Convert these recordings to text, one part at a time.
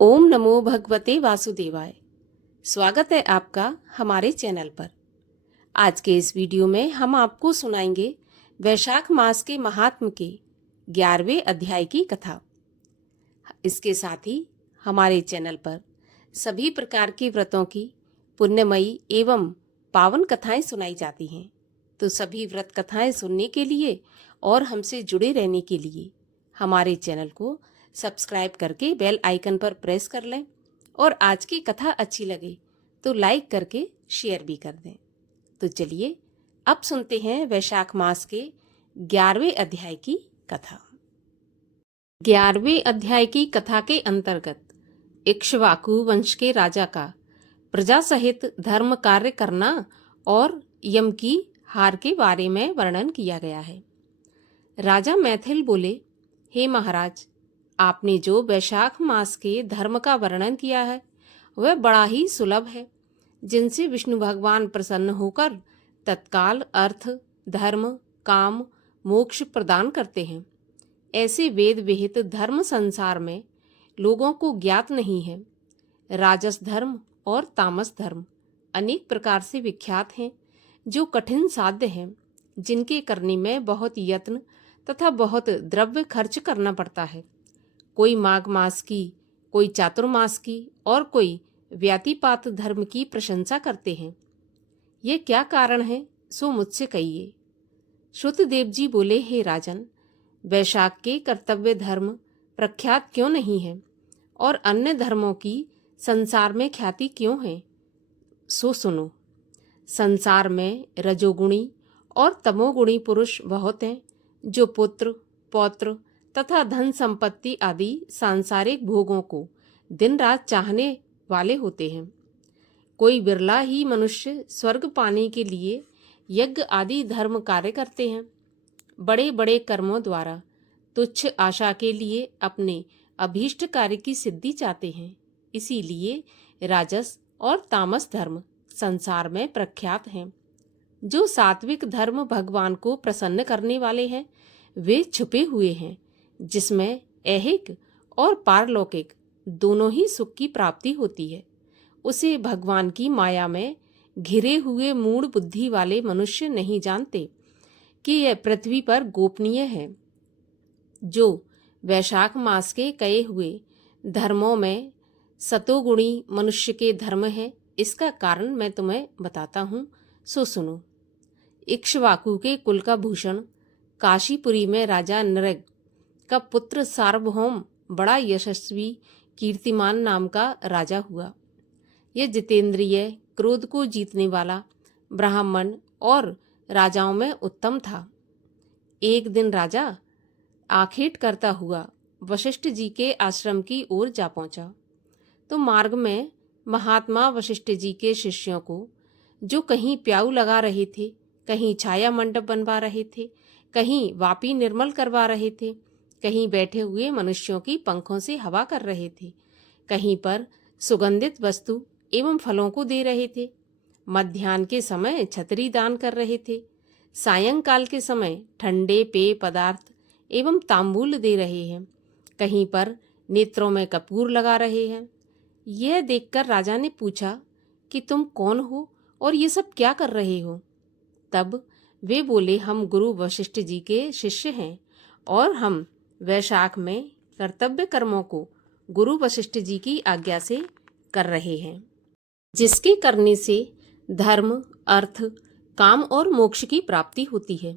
ओम नमो भगवते वासुदेवाय। स्वागत है आपका हमारे चैनल पर। आज के इस वीडियो में हम आपको सुनाएंगे वैशाख मास के महात्म के 11वें अध्याय की कथा। इसके साथ ही हमारे चैनल पर सभी प्रकार के व्रतों की पुण्यमयी एवं पावन कथाएं सुनाई जाती हैं। तो सभी व्रत कथाएं सुनने के लिए और हमसे जुड़े रहने के लिए हमारे चैनल को सब्सक्राइब करके बेल आइकन पर प्रेस कर लें और आज की कथा अच्छी लगे तो लाइक करके शेयर भी कर दें। तो चलिए अब सुनते हैं वैशाख मास के 11वें अध्याय की कथा। 11वें अध्याय की कथा के अंतर्गत इक्ष्वाकु वंश के राजा का प्रजा सहित धर्म कार्य करना और यम की हार के बारे में वर्णन किया गया है। राजा मैथिल बोले, हे महाराज, आपने जो वैशाख मास के धर्म का वर्णन किया है वह बड़ा ही सुलभ है, जिनसे विष्णु भगवान प्रसन्न होकर तत्काल अर्थ, धर्म, काम, मोक्ष प्रदान करते हैं। ऐसे वेद विहित धर्म संसार में लोगों को ज्ञात नहीं है। राजस धर्म और तामस धर्म अनेक प्रकार से विख्यात हैं, जो कठिन साध्य हैं, जिनके करने में बहुत यत्न तथा बहुत द्रव्य खर्च करना पड़ता है। कोई माघ मास की, कोई चातुर्मास की और कोई व्यातिपात धर्म की प्रशंसा करते हैं। ये क्या कारण है, सो मुझसे कहिए। श्रुतदेव जी बोले, हे राजन, वैशाख के कर्तव्य धर्म प्रख्यात क्यों नहीं है और अन्य धर्मों की संसार में ख्याति क्यों है, सो सुनो। संसार में रजोगुणी और तमोगुणी पुरुष बहुत हैं, जो पुत्र, पौत्र तथा धन संपत्ति आदि सांसारिक भोगों को दिन रात चाहने वाले होते हैं। कोई बिरला ही मनुष्य स्वर्ग पाने के लिए यज्ञ आदि धर्म कार्य करते हैं। बड़े बड़े कर्मों द्वारा तुच्छ आशा के लिए अपने अभीष्ट कार्य की सिद्धि चाहते हैं। इसीलिए राजस और तामस धर्म संसार में प्रख्यात हैं। जो सात्विक धर्म भगवान को प्रसन्न करने वाले हैं, वे छुपे हुए हैं, जिसमें ऐहिक और पारलौकिक दोनों ही सुख की प्राप्ति होती है। उसे भगवान की माया में घिरे हुए मूढ़ बुद्धि वाले मनुष्य नहीं जानते कि यह पृथ्वी पर गोपनीय है। जो वैशाख मास के कहे हुए धर्मों में सतोगुणी मनुष्य के धर्म है, इसका कारण मैं तुम्हें बताता हूँ, सो सुनो। इक्ष्वाकु के कुल का भूषण काशीपुरी में राजा नृग का पुत्र सार्वभौम बड़ा यशस्वी कीर्तिमान नाम का राजा हुआ। यह जितेंद्रिय, क्रोध को जीतने वाला, ब्राह्मण और राजाओं में उत्तम था। एक दिन राजा आखेट करता हुआ वशिष्ठ जी के आश्रम की ओर जा पहुंचा, तो मार्ग में महात्मा वशिष्ठ जी के शिष्यों को, जो कहीं प्याऊ लगा रहे थे, कहीं छाया मंडप बनवा रहे थे, कहीं वापी निर्मल करवा रहे थे, कहीं बैठे हुए मनुष्यों की पंखों से हवा कर रहे थे, कहीं पर सुगंधित वस्तु एवं फलों को दे रहे थे, मध्याह्न के समय छतरी दान कर रहे थे, सायंकाल के समय ठंडे पेय पदार्थ एवं तांबूल दे रहे हैं, कहीं पर नेत्रों में कपूर लगा रहे हैं। यह देखकर राजा ने पूछा कि तुम कौन हो और ये सब क्या कर रहे हो? तब वे बोले, हम गुरु वशिष्ठ जी के शिष्य हैं और हम वैशाख में कर्तव्य कर्मों को गुरु वशिष्ठ जी की आज्ञा से कर रहे हैं, जिसके करने से धर्म, अर्थ, काम और मोक्ष की प्राप्ति होती है।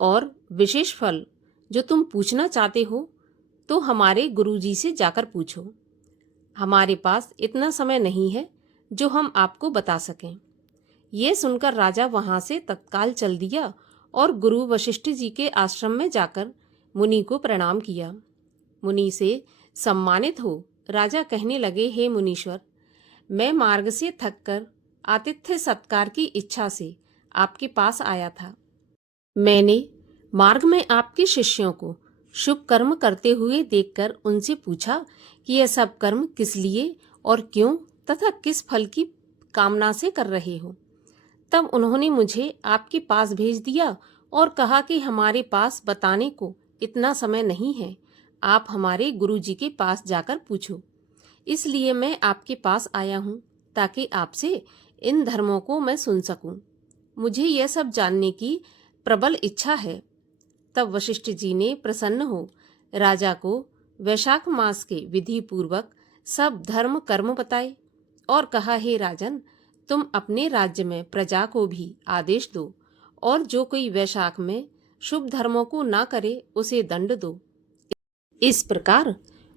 और विशेष फल जो तुम पूछना चाहते हो तो हमारे गुरु जी से जाकर पूछो। हमारे पास इतना समय नहीं है जो हम आपको बता सकें। ये सुनकर राजा वहां से तत्काल चल दिया और गुरु वशिष्ठ जी के आश्रम में जाकर मुनि को प्रणाम किया। मुनि से सम्मानित हो राजा कहने लगे, हे मुनीश्वर, मैं मार्ग से थककर आतिथ्य सत्कार की इच्छा से आपके पास आया था। मैंने मार्ग में आपके शिष्यों को शुभ कर्म करते हुए देखकर उनसे पूछा कि यह सब कर्म किस लिए और क्यों तथा किस फल की कामना से कर रहे हो। तब उन्होंने मुझे आपके पास भेज दिया और कहा कि हमारे पास बताने को इतना समय नहीं है, आप हमारे गुरु जी के पास जाकर पूछो। इसलिए मैं आपके पास आया हूँ ताकि आपसे इन धर्मों को मैं सुन सकूं। मुझे यह सब जानने की प्रबल इच्छा है। तब वशिष्ठ जी ने प्रसन्न हो राजा को वैशाख मास के विधि पूर्वक सब धर्म कर्म बताए और कहा, हे राजन, तुम अपने राज्य में प्रजा को भी आदेश दो और जो कोई वैशाख में शुभ धर्मों को ना करे उसे दंड दो। इस प्रकार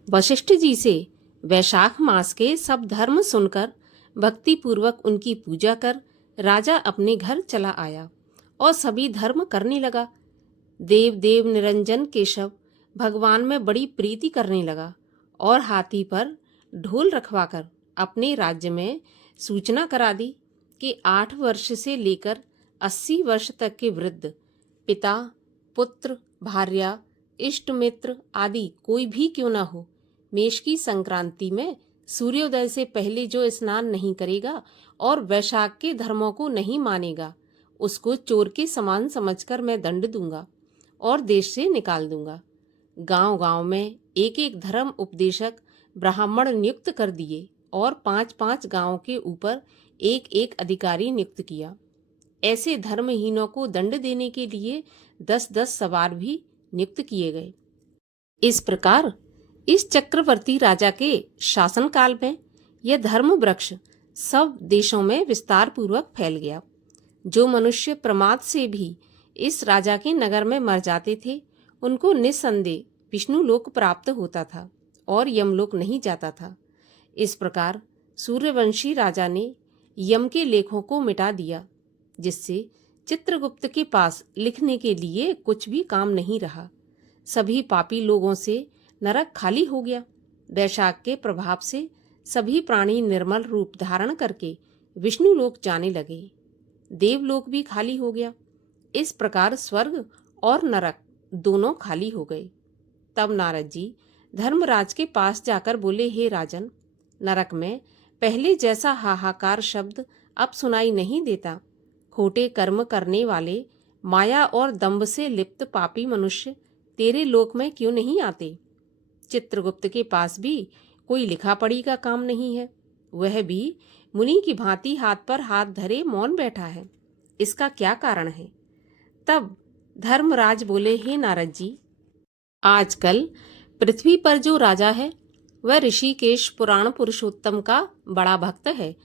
वशिष्ठ जी से वैशाख मास के सब धर्म सुनकर भक्ति पूर्वक उनकी पूजा कर राजा अपने घर चला आया और सभी धर्म करने लगा। देव देव निरंजन केशव भगवान में बड़ी प्रीति करने लगा और हाथी पर ढोल रखवाकर अपने राज्य में सूचना करा दी कि 8 वर्ष से लेकर 80 वर्ष तक के वृद्ध, पिता, पुत्र, भार्या, इष्ट मित्र आदि कोई भी क्यों न हो, मेष की संक्रांति में सूर्योदय से पहले जो स्नान नहीं करेगा और वैशाख के धर्मों को नहीं मानेगा, उसको चोर के समान समझकर मैं दंड दूंगा और देश से निकाल दूंगा। गांव-गांव में एक एक धर्म उपदेशक ब्राह्मण नियुक्त कर दिए और 5-5 गांवों के ऊपर एक एक अधिकारी नियुक्त किया। ऐसे धर्महीनों को दंड देने के लिए 10-10 सवार भी नियुक्त किए गए। इस प्रकार इस चक्रवर्ती राजा के शासनकाल में यह धर्म वृक्ष सब देशों में विस्तार पूर्वक फैल गया। जो मनुष्य प्रमाद से भी इस राजा के नगर में मर जाते थे, उनको निस्संदेह विष्णु लोक प्राप्त होता था और यमलोक नहीं जाता था। इस प्रकार सूर्यवंशी राजा ने यम के लेखों को मिटा दिया, जिससे चित्रगुप्त के पास लिखने के लिए कुछ भी काम नहीं रहा। सभी पापी लोगों से नरक खाली हो गया। वैशाख के प्रभाव से सभी प्राणी निर्मल रूप धारण करके विष्णु लोक जाने लगे। देवलोक भी खाली हो गया। इस प्रकार स्वर्ग और नरक दोनों खाली हो गए। तब नारद जी धर्मराज के पास जाकर बोले, हे राजन, नरक में पहले जैसा हाहाकार शब्द अब सुनाई नहीं देता। खोटे कर्म करने वाले, माया और दंभ से लिप्त पापी मनुष्य तेरे लोक में क्यों नहीं आते? चित्रगुप्त के पास भी कोई लिखा पढ़ी का काम नहीं है। वह भी मुनि की भांति हाथ पर हाथ धरे मौन बैठा है। इसका क्या कारण है? तब धर्मराज बोले, हे नारद जी, आजकल पृथ्वी पर जो राजा है वह ऋषिकेश पुराण पुरुषोत्तम का बड़ा भक्त है।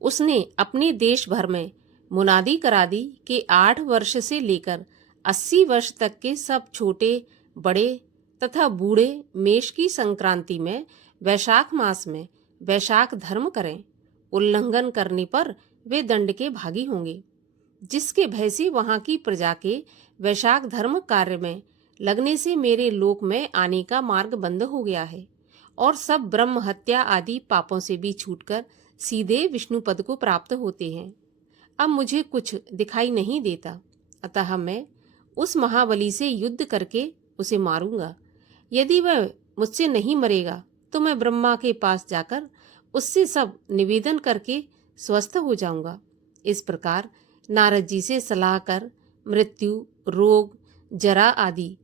उसने अपने देश भर में मुनादी करा दी कि 8 वर्ष से लेकर 80 वर्ष तक के सब छोटे बड़े तथा बूढ़े मेष की संक्रांति में वैशाख मास में वैशाख धर्म करें। उल्लंघन करने पर वे दंड के भागी होंगे। जिसके भय से वहां की प्रजा के वैशाख धर्म कार्य में लगने से मेरे लोक में आने का मार्ग बंद हो गया है और सब ब्रह्म हत्या आदि पापों से भी छूटकर सीधे विष्णु पद को प्राप्त होते हैं। अब मुझे कुछ दिखाई नहीं देता, अतः मैं उस महाबली से युद्ध करके उसे मारूंगा। यदि वह मुझसे नहीं मरेगा तो मैं ब्रह्मा के पास जाकर उससे सब निवेदन करके स्वस्थ हो जाऊंगा। इस प्रकार नारद जी से सलाह कर मृत्यु, रोग, जरा आदि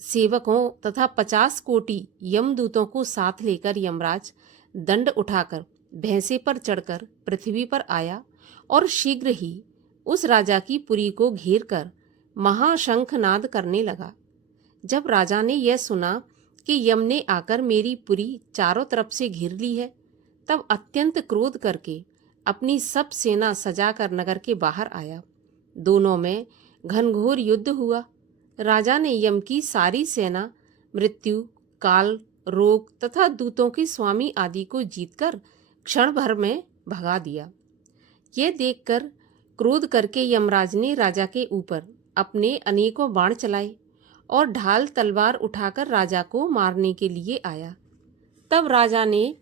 सेवकों तथा 50 कोटि यमदूतों को साथ लेकर यमराज दंड उठाकर भैंसे पर चढ़कर पृथ्वी पर आया और शीघ्र ही उस राजा की पुरी को घेर कर महाशंखनाद करने लगा। जब राजा ने यह सुना कि यम ने आकर मेरी पुरी चारों तरफ से घेर ली है, तब अत्यंत क्रोध करके अपनी सब सेना सजाकर नगर के बाहर आया। दोनों में घनघोर युद्ध हुआ। राजा ने यम की सारी सेना मृत्यु, काल, रोग तथा दूतों के स्वामी आदि को जीतकर क्षण भर में भगा दिया। यह देखकर क्रोध करके यमराज ने राजा के ऊपर अपने अनेकों बाण चलाए और ढाल तलवार उठाकर राजा को मारने के लिए आया। तब राजा ने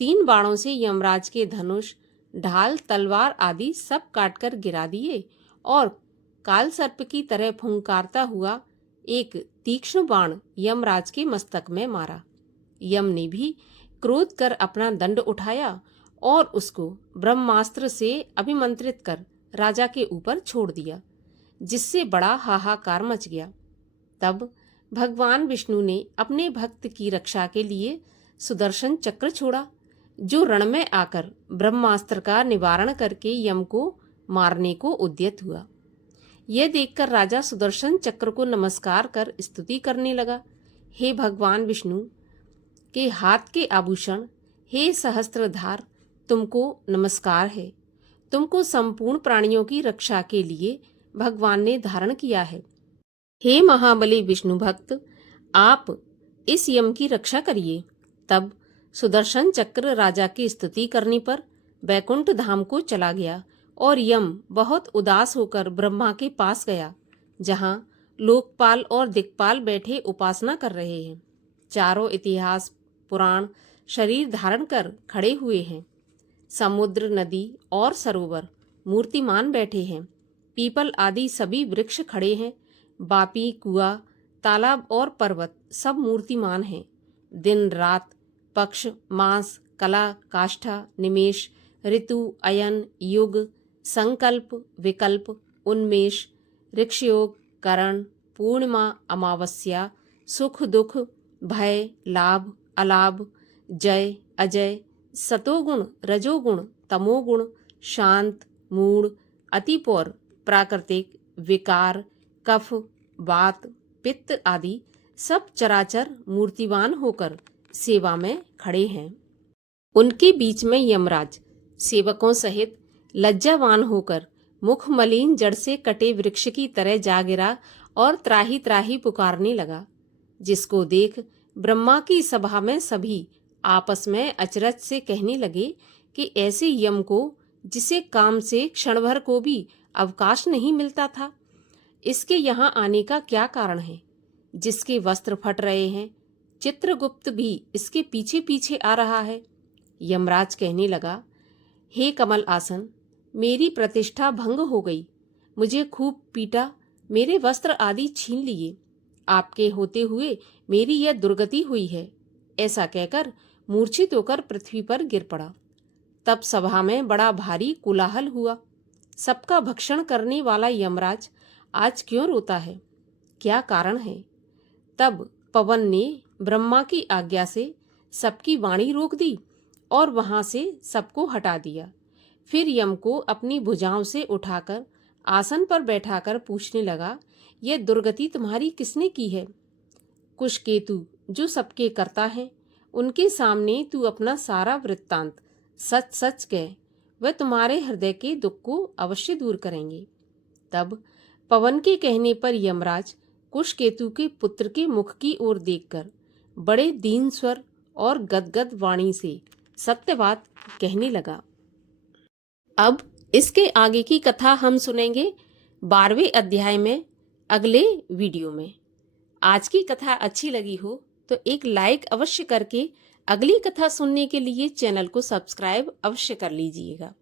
3 बाणों से यमराज के धनुष, ढाल, तलवार आदि सब काटकर गिरा दिए और काल सर्प की तरह फुंकारता हुआ एक तीक्ष्ण बाण यमराज के मस्तक में मारा। यम ने भी क्रोध कर अपना दंड उठाया और उसको ब्रह्मास्त्र से अभिमंत्रित कर राजा के ऊपर छोड़ दिया, जिससे बड़ा हाहाकार मच गया। तब भगवान विष्णु ने अपने भक्त की रक्षा के लिए सुदर्शन चक्र छोड़ा, जो रण में आकर ब्रह्मास्त्र का निवारण करके यम को मारने को उद्यत हुआ। यह देखकर राजा सुदर्शन चक्र को नमस्कार कर स्तुति करने लगा। हे भगवान विष्णु के हाथ के आभूषण, हे सहस्त्रधार, तुमको नमस्कार है। तुमको संपूर्ण प्राणियों की रक्षा के लिए भगवान ने धारण किया है। हे महाबली विष्णु भक्त, आप इस यम की रक्षा करिए। तब सुदर्शन चक्र राजा की स्तुति करने पर वैकुंठ धाम को चला गया और यम बहुत उदास होकर ब्रह्मा के पास गया, जहां लोकपाल और दिक्पाल बैठे उपासना कर रहे हैं। चारों इतिहास पुराण शरीर धारण कर खड़े हुए हैं। समुद्र, नदी और सरोवर मूर्तिमान बैठे हैं। पीपल आदि सभी वृक्ष खड़े हैं। बापी, कुआं, तालाब और पर्वत सब मूर्तिमान हैं। दिन रात, पक्ष, मास, कला, काष्ठा, निमेष, ऋतु, अयन, युग, संकल्प, विकल्प, उन्मेष, ऋक्षयोग, करण, पूर्णिमा, अमावस्या, सुख दुख, भय, लाभ, अलाभ, जय, अजय, सतोगुण, रजोगुण, तमोगुण, शांत, मूढ़, अतिपौर, प्राकृतिक, विकार, कफ, वात, पित्त आदि सब चराचर मूर्तिवान होकर सेवा में खड़े हैं। उनके बीच में यमराज सेवकों सहित लज्जावान होकर मुख मलिन जड़ से कटे वृक्ष की तरह जा गिरा और त्राही त्राही पुकारने लगा, जिसको देख ब्रह्मा की सभा में सभी आपस में अचरज से कहने लगे कि ऐसे यम को, जिसे काम से क्षण भर को भी अवकाश नहीं मिलता था, इसके यहाँ आने का क्या कारण है? जिसके वस्त्र फट रहे हैं, चित्रगुप्त भी इसके पीछे पीछे आ रहा है। यमराज कहने लगा, हे कमल आसन, मेरी प्रतिष्ठा भंग हो गई। मुझे खूब पीटा, मेरे वस्त्र आदि छीन लिए। आपके होते हुए मेरी यह दुर्गति हुई है। ऐसा कहकर मूर्छित होकर पृथ्वी पर गिर पड़ा। तब सभा में बड़ा भारी कोलाहल हुआ। सबका भक्षण करने वाला यमराज आज क्यों रोता है? क्या कारण है? तब पवन ने ब्रह्मा की आज्ञा से सबकी वाणी रोक दी और वहां से सबको हटा दिया। फिर यम को अपनी भुजाओं से उठाकर आसन पर बैठाकर पूछने लगा, यह दुर्गति तुम्हारी किसने की है? कुशकेतु, जो सबके कर्ता हैं, उनके सामने तू अपना सारा वृत्तांत सच सच कह, वह तुम्हारे हृदय के दुख को अवश्य दूर करेंगे। तब पवन के कहने पर यमराज कुशकेतु के पुत्र के मुख की ओर देखकर बड़े दीन स्वर और गदगद वाणी से सत्यवाद कहने लगा। अब इसके आगे की कथा हम सुनेंगे 12वें अध्याय में, अगले वीडियो में। आज की कथा अच्छी लगी हो तो एक लाइक अवश्य करके अगली कथा सुनने के लिए चैनल को सब्सक्राइब अवश्य कर लीजिएगा।